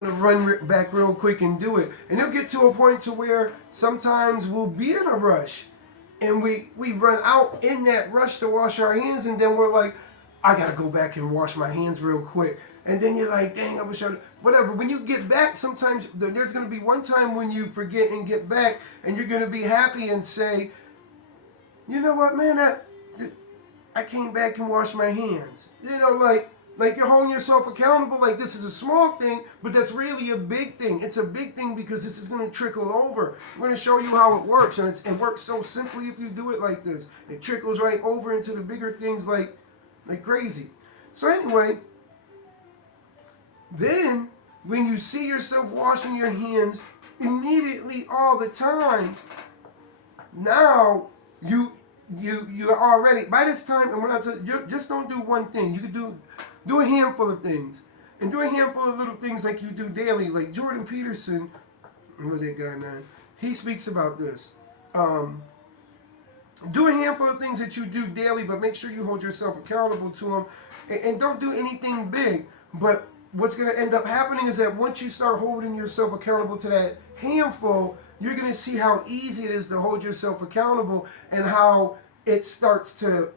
to run back real quick and do it. And it'll get to a point to where sometimes we'll be in a rush and we run out in that rush to wash our hands, and then we're like, I gotta go back and wash my hands real quick. And then you're like, dang, I wish I'd whatever. When you get back, sometimes there's gonna be one time when you forget and get back, and you're gonna be happy and say, you know what, man, I came back and washed my hands. Like you're holding yourself accountable. Like, this is a small thing, but that's really a big thing. It's a big thing because this is going to trickle over. We're going to show you how it works, and it works so simply if you do it like this. It trickles right over into the bigger things like crazy. So anyway, then when you see yourself washing your hands immediately all the time, now you are already, by this time, and we're not just don't do one thing. You could do a handful of things, and do a handful of little things like you do daily. Like Jordan Peterson, I know that guy, man. He speaks about this. Do a handful of things that you do daily, but make sure you hold yourself accountable to them, and don't do anything big. But what's going to end up happening is that once you start holding yourself accountable to that handful, you're going to see how easy it is to hold yourself accountable, and how it starts to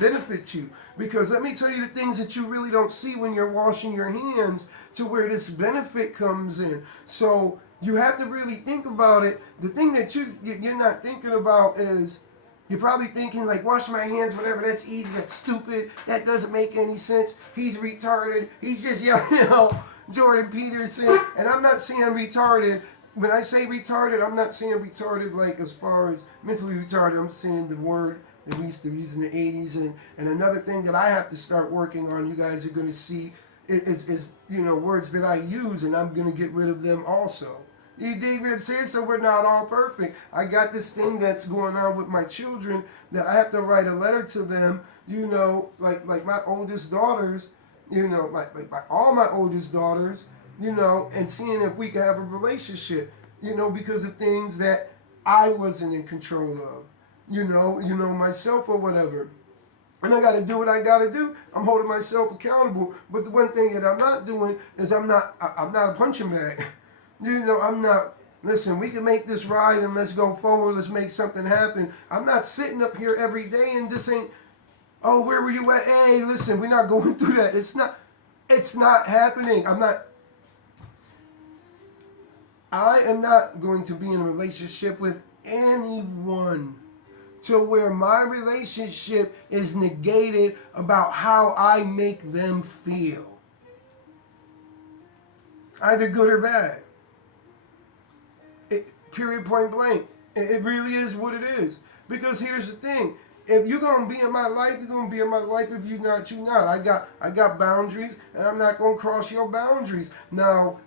benefit you. Because let me tell you the things that you really don't see when you're washing your hands, to where this benefit comes in. So you have to really think about it. The thing that you're not thinking about is, you're probably thinking like, wash my hands, whatever, that's easy, that's stupid, that doesn't make any sense, he's retarded, he's just yelling out Jordan Peterson. And I'm not saying retarded. When I say retarded, I'm not saying retarded like as far as mentally retarded. I'm saying the word that we used to use in the 80s. And another thing that I have to start working on, you guys are going to see, is words that I use, and I'm going to get rid of them also. David said, so we're not all perfect. I got this thing that's going on with my children that I have to write a letter to them, like my oldest daughters, like all my oldest daughters, and seeing if we could have a relationship, because of things that I wasn't in control of, myself or whatever. And I got to do what I got to do. I'm holding myself accountable. But the one thing that I'm not doing is I'm not a punching bag. I'm not, listen, we can make this ride and let's go forward. Let's make something happen. I'm not sitting up here every day and this ain't, oh, where were you at? Hey, listen, we're not going through that. It's not happening. I am not going to be in a relationship with anyone to where my relationship is negated about how I make them feel. Either good or bad. Period, point blank. It really is what it is. Because here's the thing. If you're going to be in my life, you're going to be in my life. If you're not, you're not. I got boundaries, and I'm not going to cross your boundaries. Now,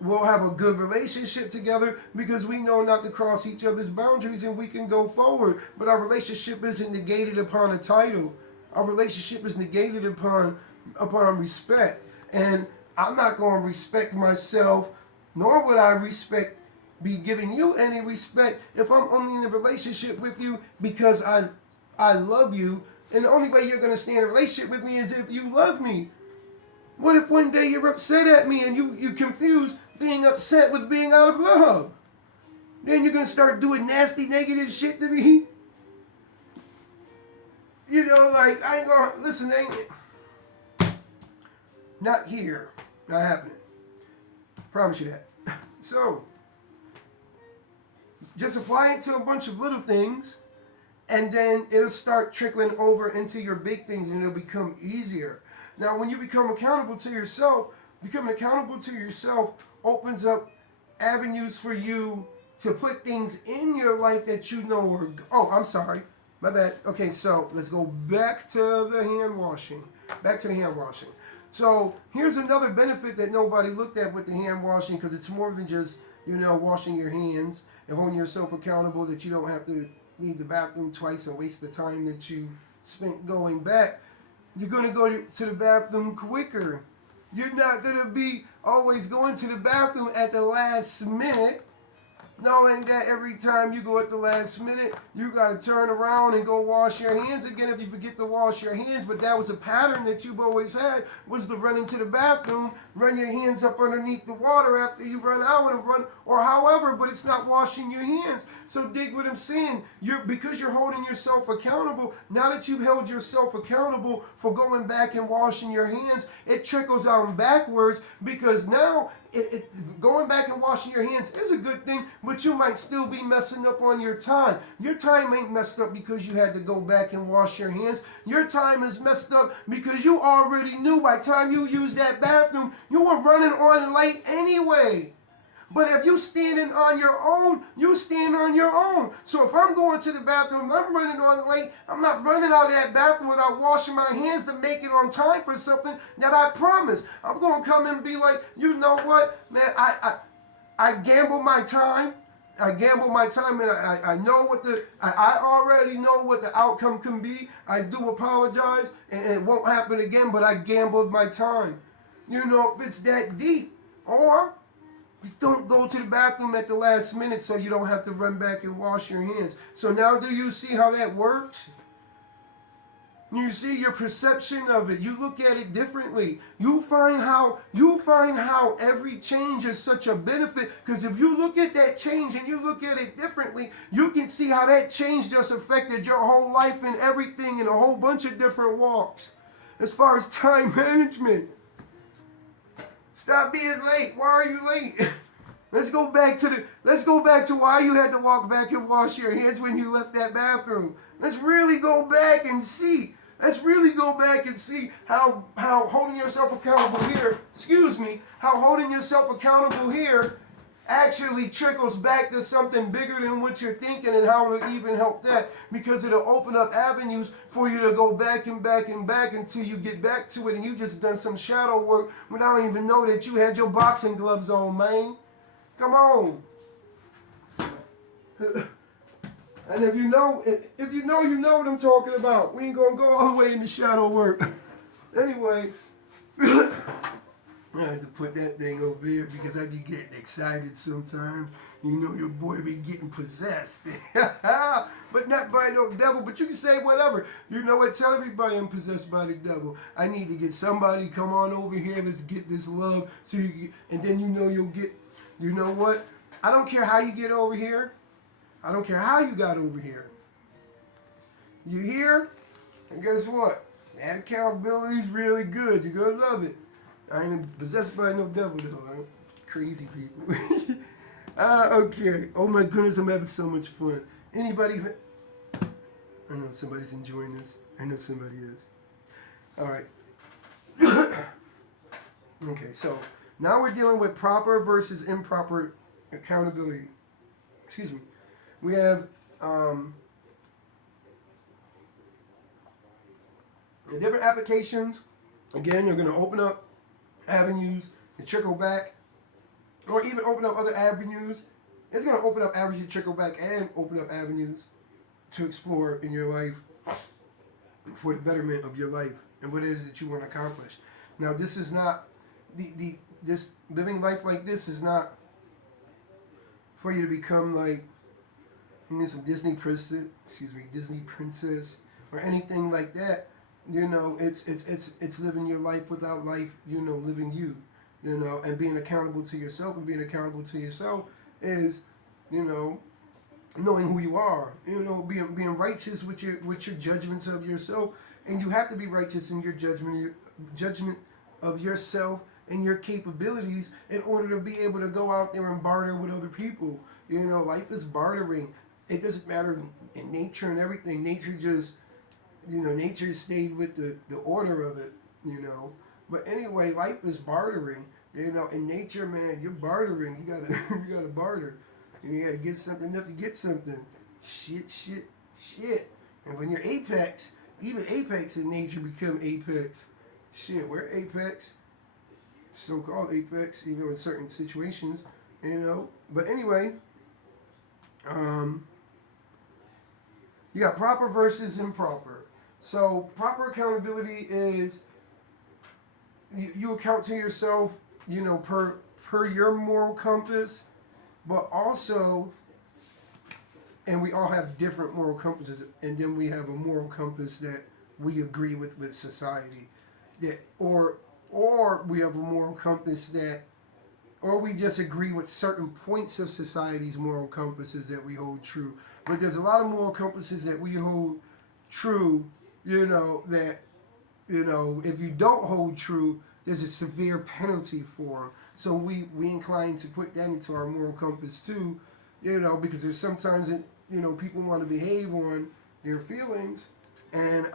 we'll have a good relationship together because we know not to cross each other's boundaries, and we can go forward. But our relationship isn't negated upon a title. Our relationship is negated upon respect. And I'm not going to respect myself, nor would I be giving you any respect if I'm only in a relationship with you because I love you. And the only way you're going to stay in a relationship with me is if you love me. What if one day you're upset at me and you confuse being upset with being out of love? Then you're going to start doing nasty, negative shit to me? I ain't going to, listen, not here. Not happening. Promise you that. So, just apply it to a bunch of little things, and then it'll start trickling over into your big things, and it'll become easier. Now, when you become accountable to yourself, becoming accountable to yourself opens up avenues for you to put things in your life that you know are... Oh, I'm sorry. My bad. Okay, so let's go back to the hand washing. So here's another benefit that nobody looked at with the hand washing, because it's more than just, washing your hands and holding yourself accountable, that you don't have to leave the bathroom twice and waste the time that you spent going back. You're going to go to the bathroom quicker. You're not going to be always going to the bathroom at the last minute, knowing that every time you go at the last minute, you got to turn around and go wash your hands again if you forget to wash your hands. But that was a pattern that you've always had, was to run into the bathroom run your hands up underneath the water after you run out and run, or however, but it's not washing your hands. So dig what I'm saying. Because you're holding yourself accountable, now that you've held yourself accountable for going back and washing your hands, it trickles out backwards, because now going back and washing your hands is a good thing, but you might still be messing up on your time. Your time ain't messed up because you had to go back and wash your hands. Your time is messed up because you already knew by the time you used that bathroom, you were running on late anyway. But if you standing on your own, you stand on your own. So if I'm going to the bathroom, I'm running on late, I'm not running out of that bathroom without washing my hands to make it on time for something that I promised. I'm going to come and be like, you know what, man, I gamble my time. I gamble my time, and I know what I already know what the outcome can be. I do apologize, and it won't happen again, but I gambled my time. You know, if it's that deep. Or you don't go to the bathroom at the last minute so you don't have to run back and wash your hands. So now do you see how that works? You see your perception of it. You look at it differently. You find how every change is such a benefit. Because if you look at that change and you look at it differently, you can see how that change just affected your whole life and everything in a whole bunch of different walks. As far as time management. Stop being late. Why are you late? Let's go back to why you had to walk back and wash your hands when you left that bathroom. Let's really go back and see. Let's really go back and see how holding yourself accountable here, how holding yourself accountable here actually trickles back to something bigger than what you're thinking, and how it'll even help that, because it'll open up avenues for you to go back and back and back until you get back to it, and you just done some shadow work when I don't even know that you had your boxing gloves on, man. Come on. And if you know, you know what I'm talking about. We ain't gonna go all the way into shadow work. Anyway, I had to put that thing over there because I be getting excited sometimes. You know, your boy be getting possessed. But not by no devil, but you can say whatever. You know what? Tell everybody I'm possessed by the devil. I need to get somebody, come on over here, let's get this love. So you get, and then you know you'll get, you know what? I don't care how you get over here. I don't care how you got over here. You're here, and guess what? That accountability is really good. You're going to love it. I ain't possessed by no devil, though. Crazy people. Okay. Oh, my goodness, I'm having so much fun. Anybody? I know somebody's enjoying this. I know somebody is. All right. Okay, so now we're dealing with proper versus improper accountability. Excuse me. We have the different applications. Again, you're going to open up avenues to trickle back, or even open up other avenues. It's going to open up avenues to trickle back and open up avenues to explore in your life for the betterment of your life and what it is that you want to accomplish. Now, this is not this living life like this is not for you to become like some Disney princess or anything like that. You know, it's living your life without life, you know, living you, you know, and being accountable to yourself. And being accountable to yourself is, you know, knowing who you are, you know, being righteous with your judgments of yourself. And you have to be righteous in your judgment of yourself and your capabilities in order to be able to go out there and barter with other people. You know, life is bartering. It doesn't matter in nature and everything. Nature just, you know, nature stayed with the order of it, you know. But anyway, life is bartering. You know, in nature, man, you're bartering. You gotta barter. You gotta get something enough to get something. Shit. And when you're apex, even apex in nature become apex. Shit, we're apex. So-called apex, you know, in certain situations, you know. But anyway, you got proper versus improper. So proper accountability is you account to yourself, you know, per your moral compass, but also, and we all have different moral compasses, and then we have a moral compass that we agree with society, that or or we have a moral compass that, or we just agree with certain points of society's moral compasses that we hold true. But there's a lot of moral compasses that we hold true, that, if you don't hold true, there's a severe penalty for them. So we incline to put that into our moral compass too, because there's sometimes that, people want to behave on their feelings, and,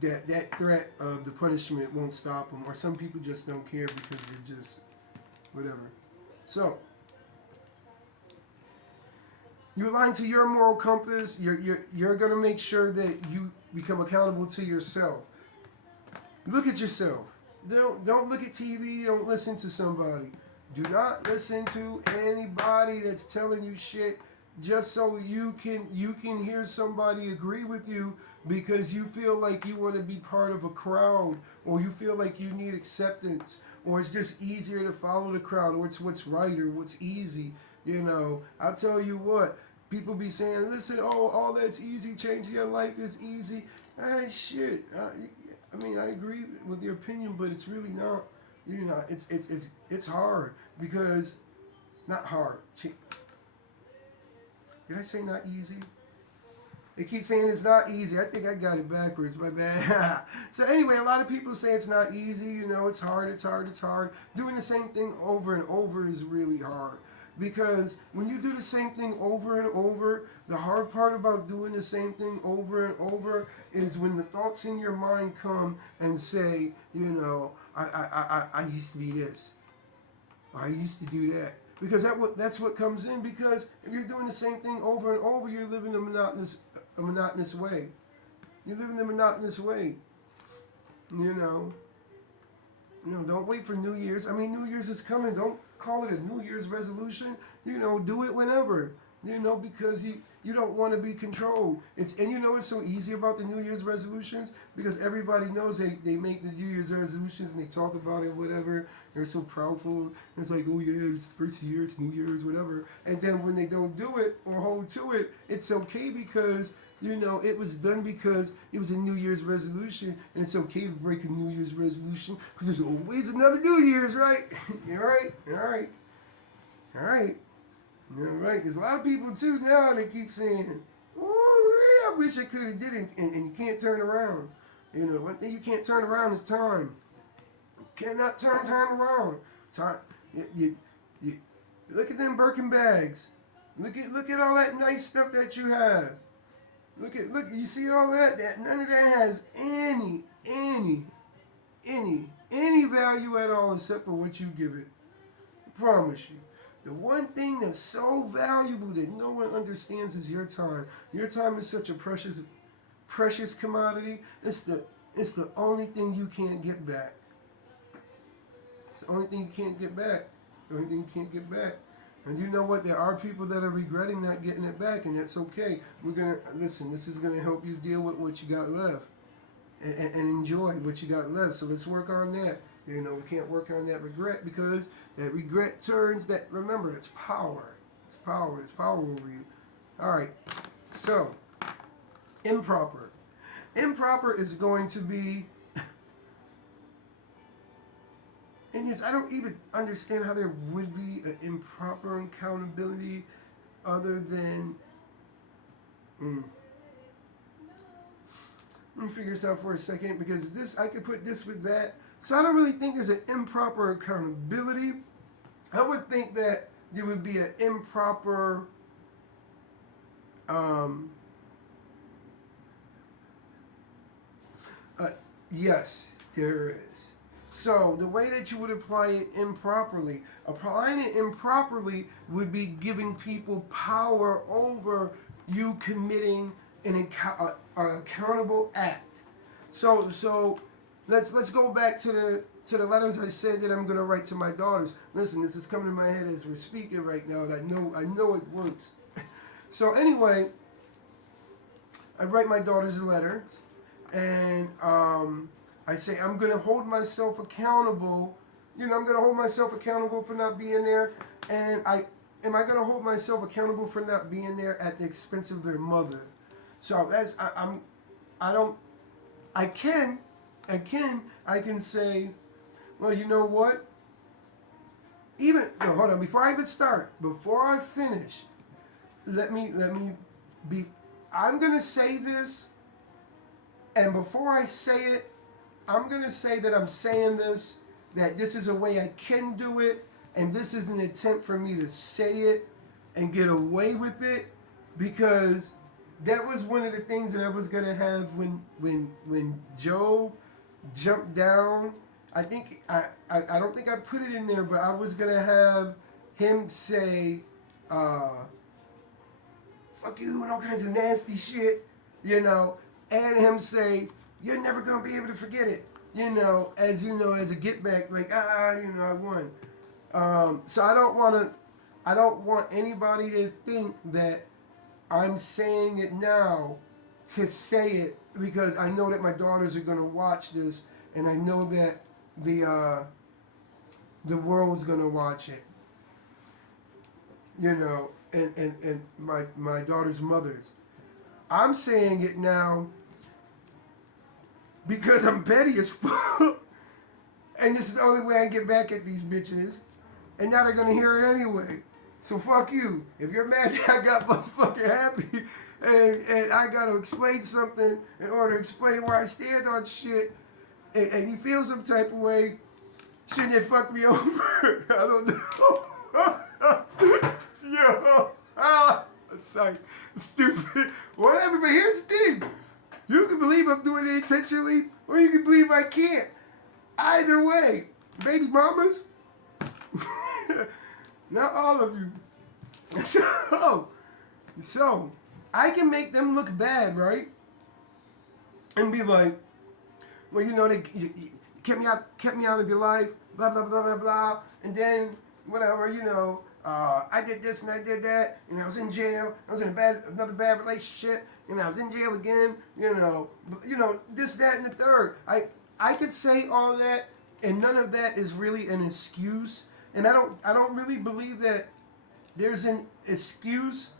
that threat of the punishment won't stop them, or some people just don't care because they're just whatever. So you align to your moral compass. You're gonna make sure that you become accountable to yourself. Look at yourself. Don't look at TV. Don't listen to somebody. Do not listen to anybody that's telling you shit just so you can hear somebody agree with you because you feel like you want to be part of a crowd, or you feel like you need acceptance, or it's just easier to follow the crowd, or it's what's right or what's easy. I'll tell you what, people be saying, listen, all that's easy, changing your life is easy. Shit. I agree with your opinion, but it's really not. It's hard because, not hard. Did I say not easy? They keep saying it's not easy. I think I got it backwards. My bad. So anyway, a lot of people say it's not easy. It's hard. It's hard. It's hard. Doing the same thing over and over is really hard. Because when you do the same thing over and over, the hard part about doing the same thing over and over is when the thoughts in your mind come and say, I used to be this, or I used to do that. Because that's what comes in. Because if you're doing the same thing over and over, you're living a monotonous way. You're living a monotonous way. No, don't wait for New Year's. New Year's is coming. Don't call it a New Year's resolution. Do it whenever. Because you don't want to be controlled. It's so easy about the New Year's resolutions because everybody knows they make the New Year's resolutions and they talk about it, whatever. They're so proudful. It's like, oh yeah, it's the first year, it's New Year's, whatever. And then when they don't do it or hold to it, it's okay because it was done because it was a New Year's resolution, and it's okay to break a New Year's resolution because there's always another New Year's, right? All right. There's a lot of people too now that keep saying, "Oh, I wish I could have did it," and you can't turn around. One thing you can't turn around is time. You cannot turn time around. Time. You look at them Birkin bags. Look at all that nice stuff that you have. Look, you see all that? None of that has any value at all except for what you give it. I promise you. The one thing that's so valuable that no one understands is your time. Your time is such a precious commodity. It's the only thing you can't get back. It's the only thing you can't get back. The only thing you can't get back. And you know what? There are people that are regretting not getting it back, and that's okay. This is gonna help you deal with what you got left, and enjoy what you got left. So let's work on that. We can't work on that regret because that regret turns that. Remember, that's power. It's power. It's power over you. All right. So improper. Improper is going to be. And yes, I don't even understand how there would be an improper accountability other than... Let me figure this out for a second because I could put this with that. So I don't really think there's an improper accountability. I would think that there would be an improper... yes, there is. So the way that you would apply it improperly, applying it improperly would be giving people power over you committing an accountable act. So let's go back to the letters I said that I'm gonna write to my daughters. Listen, this is coming to my head as we're speaking right now, and I know it works. So anyway, I write my daughters a letter, and I say, I'm going to hold myself accountable. I'm going to hold myself accountable for not being there. And am I going to hold myself accountable for not being there at the expense of their mother? So I don't I can, I can say, well, you know what? Even no, hold on. Before I even start, before I finish, let me be. I'm gonna say this, and before I say it, I'm gonna say that I'm saying this, that this is a way I can do it, and this is an attempt for me to say it and get away with it, because that was one of the things that I was gonna have when Joe jumped down. I think I don't think I put it in there, but I was gonna have him say, "Fuck you" and all kinds of nasty shit, you know, and him say, "You're never gonna be able to forget it," you know, as a get back, like I won. So I don't want anybody to think that I'm saying it now to say it, because I know that my daughters are gonna watch this, and I know that the world's gonna watch it. You know, and my daughter's mothers. I'm saying it now because I'm petty as fuck. And this is the only way I get back at these bitches. And now they're gonna hear it anyway. So fuck you. If you're mad that I got motherfucking happy and I gotta explain something in order to explain where I stand on shit, and you feel some type of way, shouldn't it fuck me over? I don't know. Yo, sorry, stupid. Whatever, but here's the thing. You can believe I'm doing it intentionally, or you can believe I can't. Either way, baby mamas, not all of you. So, I can make them look bad, right? And be like, well, you know, you kept me out of your life, blah blah blah blah blah, and then whatever, you know, I did this and I did that, and I was in jail. I was in another bad relationship, and I was in jail again. You know, this, that, and the third. I could say all that, and none of that is really an excuse. And I don't really believe that there's an excuse.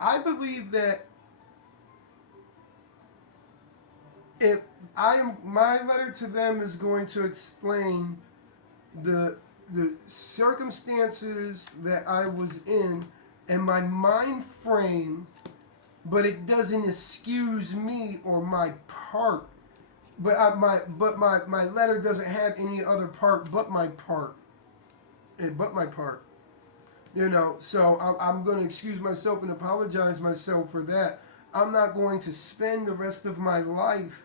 I believe that if my letter to them is going to explain the circumstances that I was in and my mind frame, but it doesn't excuse me or my part. But my letter doesn't have any other part but my part. You know, so I'm going to excuse myself and apologize myself for that. I'm not going to spend the rest of my life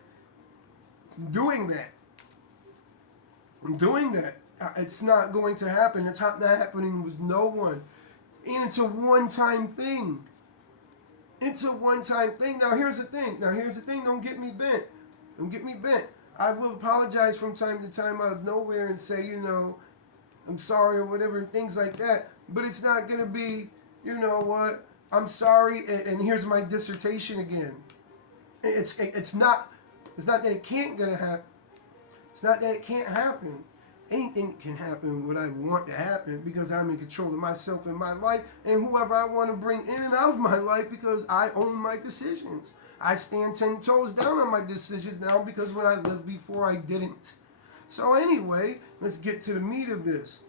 doing that. It's not going to happen. It's not happening with no one. And it's a one-time thing. Now here's the thing. Don't get me bent. I will apologize from time to time out of nowhere and say, you know, I'm sorry or whatever, and things like that. But it's not going to be, you know what, I'm sorry, and here's my dissertation again. It's not that it can't gonna happen. It's not that it can't happen. Anything can happen what I want to happen, because I'm in control of myself and my life and whoever I want to bring in and out of my life, because I own my decisions. I stand 10 toes down on my decisions now, because when I lived before I didn't. So anyway, let's get to the meat of this.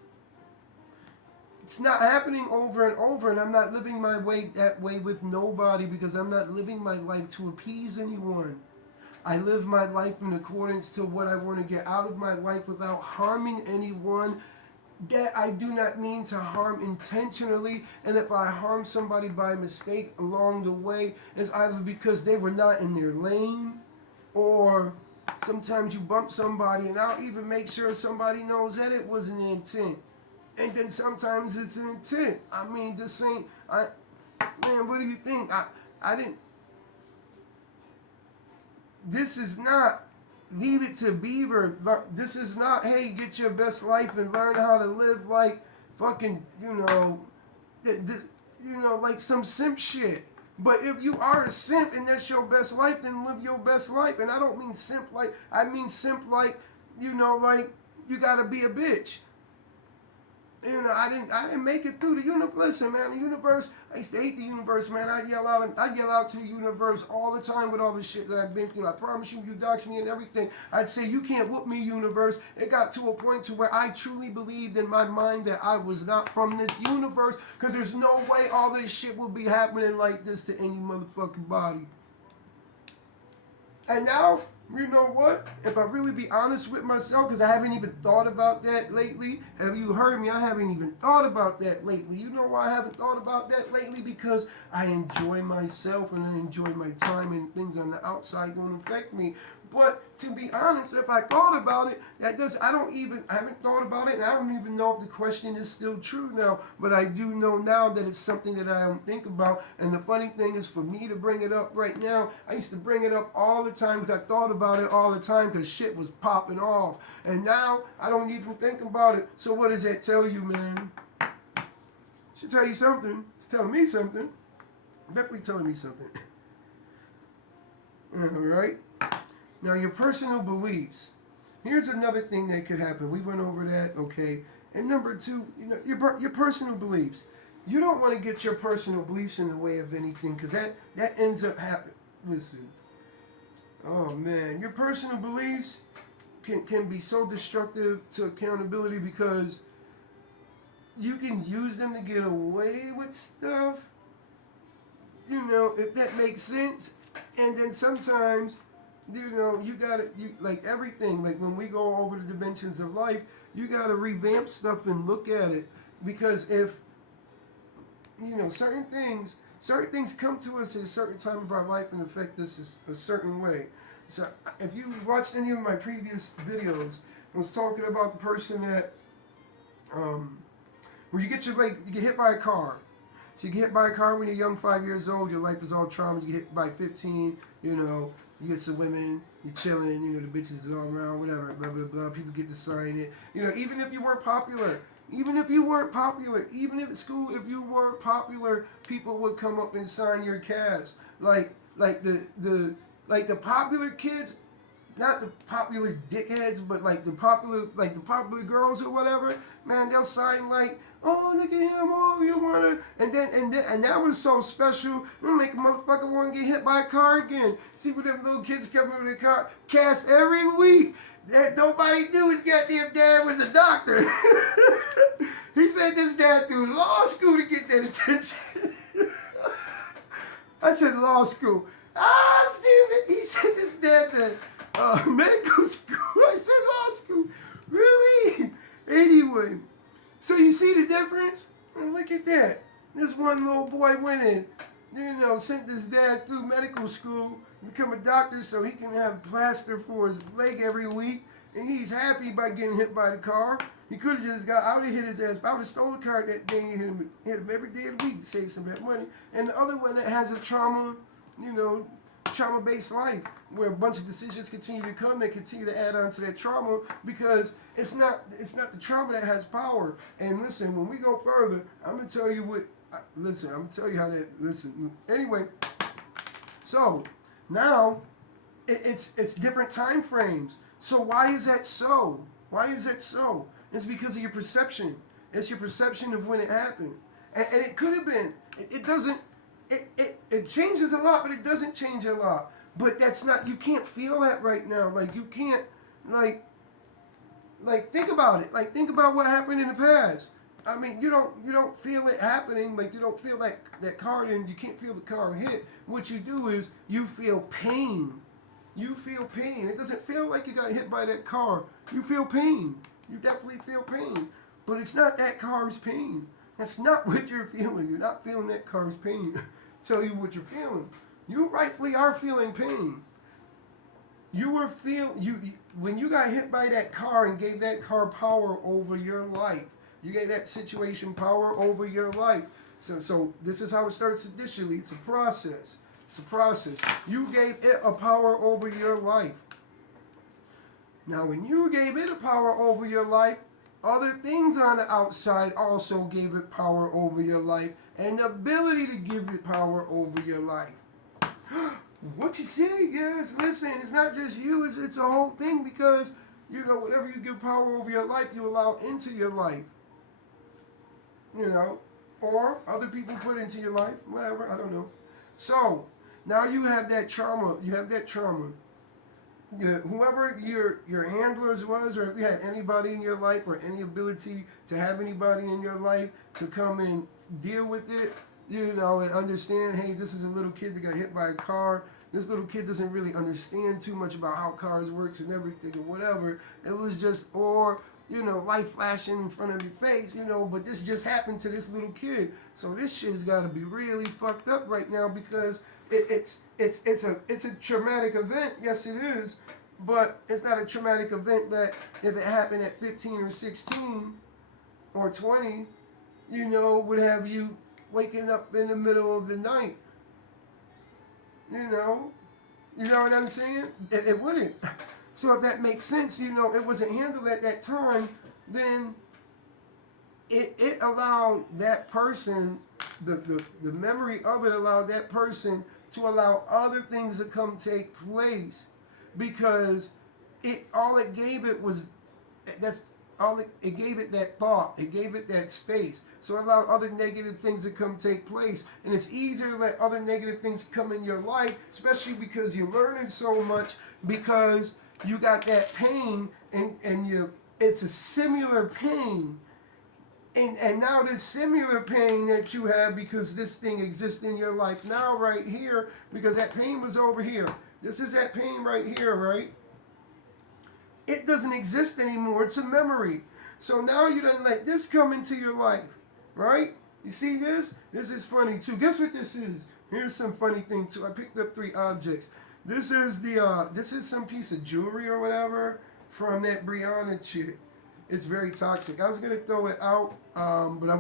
It's not happening over and over, and I'm not living my way that way with nobody, because I'm not living my life to appease anyone. I live my life in accordance to what I want to get out of my life without harming anyone. That I do not mean to harm intentionally, and if I harm somebody by mistake along the way, it's either because they were not in their lane, or sometimes you bump somebody, and I'll even make sure somebody knows that it wasn't an intent. And then sometimes it's an intent. I mean, this ain't, man, what do you think? I didn't, this is not Leave It to Beaver. This is not, hey, get your best life and learn how to live like fucking, like some simp shit. But if you are a simp and that's your best life, then live your best life. And I don't mean simp like, I mean simp like, like you gotta be a bitch. I didn't make it through the universe. Listen, man, the universe. I used to hate the universe, man. I'd yell out to the universe all the time with all the shit that I've been through. I promise you, you dox me and everything. I'd say, you can't whoop me, universe. It got to a point to where I truly believed in my mind that I was not from this universe, because there's no way all this shit will be happening like this to any motherfucking body. And now, you know what? If I really be honest with myself, because I haven't even thought about that lately. Have you heard me? I haven't even thought about that lately. You know why I haven't thought about that lately? Because I enjoy myself and I enjoy my time, and things on the outside don't affect me. But to be honest, if I thought about it, I haven't thought about it, and I don't even know if the question is still true now. But I do know now that it's something that I don't think about. And the funny thing is, for me to bring it up right now, I used to bring it up all the time because I thought about it all the time because shit was popping off. And now I don't even think about it. So what does that tell you, man? It should tell you something. It's telling me something. Definitely telling me something. All right. Now, your personal beliefs. Here's another thing that could happen. We went over that, okay. And number two, your personal beliefs. You don't want to get your personal beliefs in the way of anything, because that ends up happening. Listen. Oh, man. Your personal beliefs can be so destructive to accountability, because you can use them to get away with stuff. If that makes sense. And then sometimes, you gotta, like everything, like when we go over the dimensions of life, you gotta revamp stuff and look at it. Because if, certain things come to us at a certain time of our life and affect us a certain way. So if you watched any of my previous videos, I was talking about the person that, where you get hit by a car. So you get hit by a car when you're young, 5 years old, your life is all trauma. You get hit by 15, you get some women, you're chilling, the bitches is all around, whatever, blah, blah, blah. People get to sign it. Even if you weren't popular, even if you weren't popular, even if at school, if you weren't popular, people would come up and sign your cast. Like the popular kids, not the popular dickheads, but like the popular girls or whatever, man, they'll sign like, oh, look at him, oh, you wanna, and that was so special, it'll make a motherfucker wanna get hit by a car again. See what them little kids coming with a car, cast every week. That nobody knew his goddamn dad was a doctor. He sent his dad through law school to get that attention. I said law school. Stephen, he sent his dad to medical school. I said law school. Really? Anyway, so you see the difference? And look at that. This one little boy went in, sent his dad through medical school, become a doctor so he can have plaster for his leg every week, and he's happy by getting hit by the car. He could have just got out and hit his ass. I would have stole the car that day and hit him every day of the week to save some of that money. And the other one that has a trauma-based life, where a bunch of decisions continue to come and continue to add on to that trauma, because it's not the trauma that has power. And listen, when we go further, I'm gonna tell you how that. Listen, anyway. So now it's different time frames. So why is that so? Why is that so? It's because of your perception. It's your perception of when it happened, and it could have been. It doesn't. It changes a lot, but it doesn't change a lot. But that's not, you can't feel that right now. Like, you can't, like think about it. Like, think about what happened in the past. I mean, you don't feel it happening. Like, you don't feel that car, and you can't feel the car hit. What you do is you feel pain. You feel pain. It doesn't feel like you got hit by that car. You feel pain. You definitely feel pain. But it's not that car's pain. That's not what you're feeling. You're not feeling that car's pain. Tell you what you're feeling. You rightfully are feeling pain. You were when you got hit by that car and gave that car power over your life. You gave that situation power over your life. So this is how it starts initially. It's a process. It's a process. You gave it a power over your life. Now, when you gave it a power over your life, other things on the outside also gave it power over your life, and the ability to give it power over your life. What you say? Yes, listen, it's not just you, it's a whole thing, because, whatever you give power over your life, you allow into your life. you know, or other people put into your life, whatever, I don't know. So now you have that trauma. You have that trauma. Whoever your handlers was, or if you had anybody in your life, or any ability to have anybody in your life to come and deal with it, you know, and understand, hey, this is a little kid that got hit by a car. This little kid doesn't really understand too much about how cars works and everything or whatever. It was just, or you know, light flashing in front of your face, you know, but this just happened to this little kid. So this shit has got to be really fucked up right now, because it's a traumatic event. Yes, it is, but it's not a traumatic event that if it happened at 15 or 16 or 20, you know, would have you waking up in the middle of the night. You know what I'm saying? It wouldn't. So if that makes sense, you know, it wasn't handled at that time, then it allowed that person, the memory of it allowed that person to allow other things to come take place, because all it gave it was, that's all it gave it, that thought, it gave it that space, so it allowed other negative things to come take place. And it's easier to let other negative things come in your life, especially because you're learning so much, because you got that pain, and it's a similar pain. And now this similar pain that you have, because this thing exists in your life now right here, because that pain was over here. This is that pain right here, right? It doesn't exist anymore. It's a memory. So now you done let this come into your life, right? You see this? This is funny too. Guess what this is? Here's some funny thing too. I picked up 3 objects. This is this is some piece of jewelry or whatever from that Brianna chick. It's very toxic. I was gonna throw it out, but I